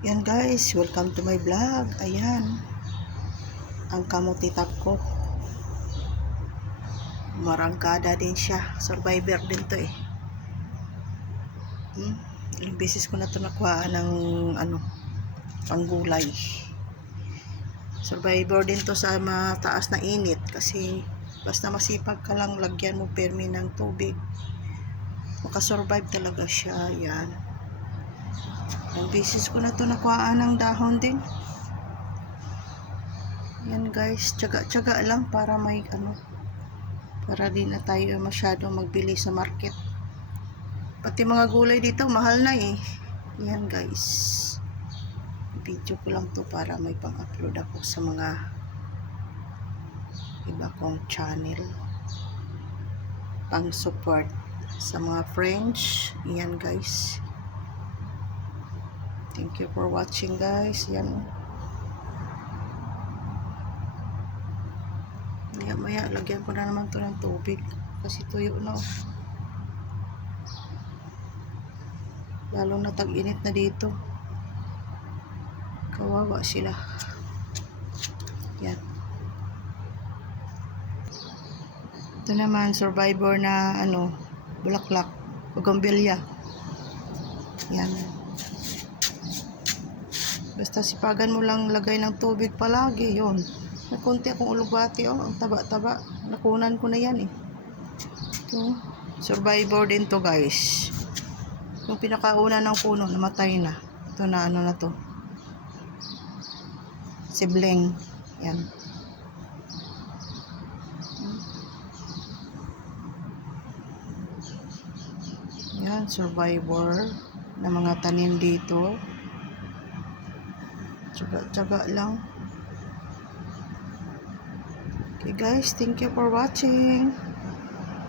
Yan guys, welcome to my vlog. Ayan, ang kamuti tap ko. Marangkada din siya. Survivor din to eh. Ilang beses ko na to nakuha ng panggulay. Survivor din to sa mataas na init kasi basta masipag ka lang, lagyan mo permi ng tubig, makasurvive talaga siya. Yan. Ilang beses ko na to nakuha ng dahon din. Yan guys, tiyaga-tiyaga lang para may para di na tayo masyadong magbili sa market. Pati mga gulay dito mahal na eh. Yan guys, video ko lang to para may pang-upload ako sa mga iba kong channel, pang support sa mga friends. Yan guys, thank you for watching guys. Yan, maya lagyan ko na naman to ng tubig kasi tuyo na. Lalo na tag-init na dito, kawawa sila. Yan, ito naman survivor na bulaklak, bougainvillea. Yan, basta sipagan mo lang lagay ng tubig palagi. Yun, may konti akong ulugbati. Ang taba-taba, nakunan ko na yan eh. Ito, survivor din to guys. Yung pinakauna ng puno namatay na. Ito na na to, sibling. Yan, yan survivor na mga tanim dito. Tiyaga-tiyaga lang. Okay guys, thank you for watching.